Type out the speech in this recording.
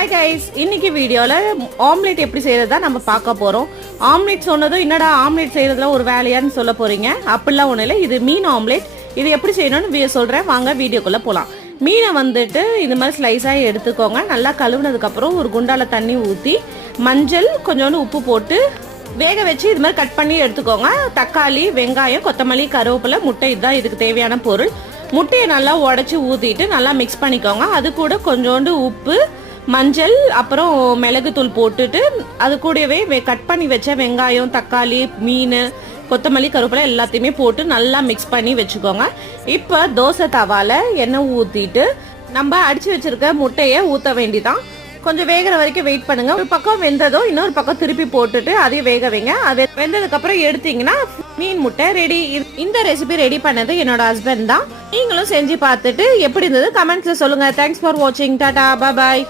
Hi guys, இன்னைக்கு வீடியோவில் omelette எப்படி செய்கிறது தான் நம்ம பார்க்க போகிறோம். ஆம்லெட் சொன்னதும் என்னடா ஆம்லெட் செய்கிறதுல ஒரு வேலையான்னு சொல்ல போகிறீங்க. அப்படிலாம் ஒன்றும் இல்லை, இது மீன் ஆம்லெட். இது எப்படி செய்யணும்னு சொல்கிறேன், வாங்க வீடியோக்குள்ளே போகலாம். மீனை வந்துட்டு இந்த மாதிரி ஸ்லைஸாக எடுத்துக்கோங்க. நல்லா கழுவுனதுக்கப்புறம் ஒரு குண்டால தண்ணி ஊற்றி மஞ்சள் கொஞ்சோண்டு உப்பு போட்டு வேக வச்சு இது மாதிரி கட் பண்ணி எடுத்துக்கோங்க. தக்காளி, வெங்காயம், கொத்தமல்லி, கருவேப்பிலை, முட்டை, இதுதான் இதுக்கு தேவையான பொருள். முட்டையை நல்லா உடச்சி ஊற்றிட்டு நல்லா மிக்ஸ் பண்ணிக்கோங்க. அது கூட கொஞ்சோண்டு உப்பு, மஞ்சள், அப்புறம் மிளகுத்தூள் போட்டுட்டு அது கூடவே கட் பண்ணி வச்ச வெங்காயம், தக்காளி, மீன், கொத்தமல்லி, கருவேப்பிலை எல்லாத்தையுமே போட்டு நல்லா மிக்ஸ் பண்ணி வச்சுக்கோங்க. இப்போ தோசை தவால எண்ணெய் ஊற்றிட்டு நம்ம அடித்து வச்சிருக்க முட்டையை ஊற்ற வேண்டிதான். கொஞ்சம் வேகிற வரைக்கும் வெயிட் பண்ணுங்க. ஒரு பக்கம் வெந்ததோ இன்னொரு பக்கம் திருப்பி போட்டுட்டு அதையும் வேக வைங்க. அது வெந்ததுக்கு அப்புறம் எடுத்தீங்கன்னா மீன் முட்டை ரெடி. இந்த ரெசிபி ரெடி பண்ணது என்னோட ஹஸ்பண்ட் தான். நீங்களும் செஞ்சு பார்த்துட்டு எப்படி இருந்தது கமெண்ட்ஸ்ல சொல்லுங்க. தேங்க்ஸ் ஃபார் வாட்சிங். டாடா, பாய்.